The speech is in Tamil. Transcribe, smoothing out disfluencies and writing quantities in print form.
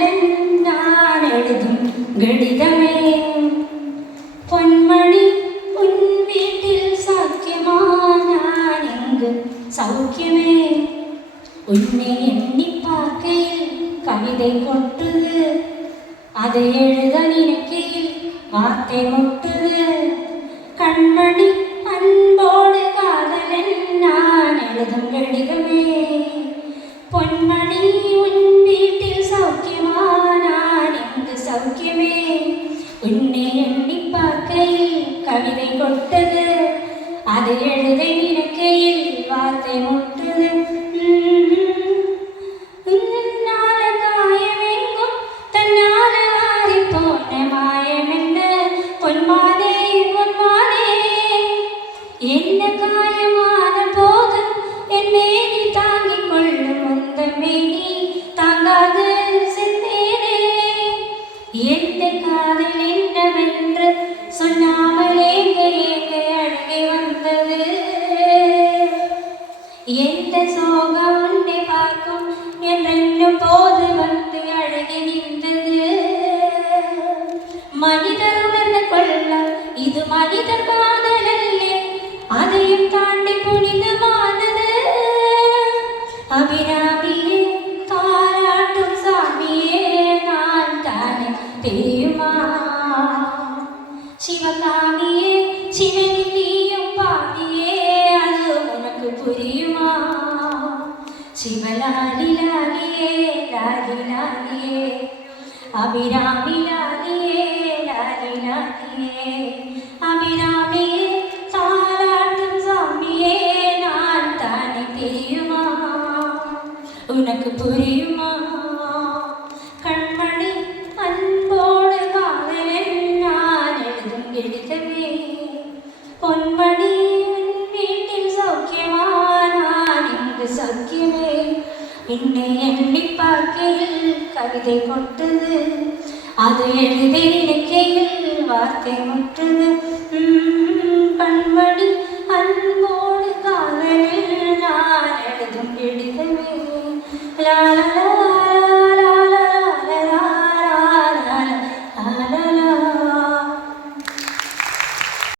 காதலன் நான் எழுதும் கடிதமே. பொன்மணி உன் வீட்டில் சௌக்கியமா, நான் இங்கு சௌக்கியமே. உன்னை எண்ணி பார்க்கையில் கவிதை கொட்டுது, அதை எழுத நினைக்கையில் வார்த்தை முட்டுது. கண்மணி அன்போடு காதலன் நான் எழுதும் கடிதமே. பொன்மணி உன் வீட்டில் சௌக்கியமா, நான் இங்கு சௌக்கியமே. உன்னை எண்ணி பார்க்கையில் கவிதை கொட்டது, அது எழுத நினைக்கையில் வார்த்தை முட்டுது. என்ன காயமான போதும் என் மேனி தாங்கிக் கொள்ளும், அந்த மேனி தாங்காது சென்றேனே. எந்த காதல் என்னவென்று சொன்னாமல் ஏங்க ஏங்க அழுகை வந்தது. எந்த சோகம் உன்னை பார்க்கும் என்றென்னும் போது வந்து அழகி நின்றது. மனிதர் உணர்ந்து கொள்ள இது மனிதர் காதல் அல்லே, அதையும் தாண்டி புனிதமானது. அபிராமியே தாலாட்டும் சாமியே நான் தானே தெரியுமா. சிவகாமியே சிவனில் நீயும் பாதியே, அது உனக்கு புரியுமா. சிவலாலி லாலியே லாலி லாலியே, அபிராமி லாலியே லாலி லாலியே. அபிராமியே தாலாட்டும் சாமியே நான் தானே தெரியுமா, உனக்கு புரியுமா. கண்மணி அன்போடு காதலன் நான் எழுதும் கடிதமே. பொன்மணி உன் வீட்டில் சௌக்கியமா, நான் இங்கு சௌக்கியமே. என்னை எண்ணி பார்க்கையில் கவிதை கொட்டுது, அது எழுதி நினைக்கையில் வார்த்தை முட்டுது. கண்மணி அன்போடு காதலில் நான் எழுதும் கடிதமே. லா